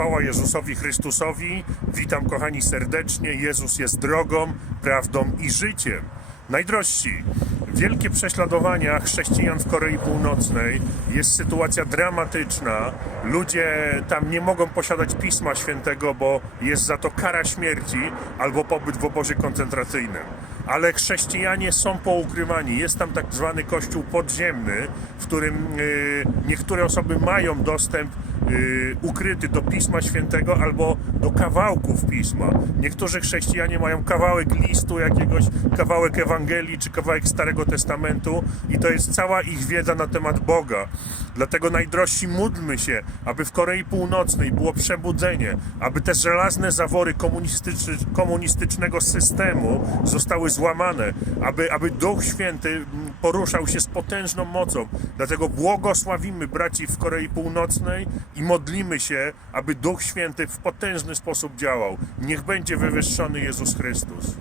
Chwała Jezusowi Chrystusowi. Witam kochani serdecznie. Jezus jest drogą, prawdą i życiem. Najdrożsi, wielkie prześladowania chrześcijan w Korei Północnej. Jest sytuacja dramatyczna. Ludzie tam nie mogą posiadać Pisma Świętego, bo jest za to kara śmierci albo pobyt w obozie koncentracyjnym. Ale chrześcijanie są poukrywani. Jest tam tak zwany kościół podziemny, w którym y, niektóre osoby mają dostęp y, ukryty do Pisma Świętego albo do kawałków Pisma. Niektórzy chrześcijanie mają kawałek listu jakiegoś, kawałek Ewangelii czy kawałek Starego Testamentu i to jest cała ich wiedza na temat Boga. Dlatego najdrożsi módlmy się, aby w Korei Północnej było przebudzenie, aby te żelazne zawory komunistycznego systemu zostały złamane, aby, aby Duch Święty mm, poruszał się z potężną mocą. Dlatego błogosławimy braci w Korei Północnej i modlimy się, aby Duch Święty w potężny sposób działał. Niech będzie wywyższony Jezus Chrystus.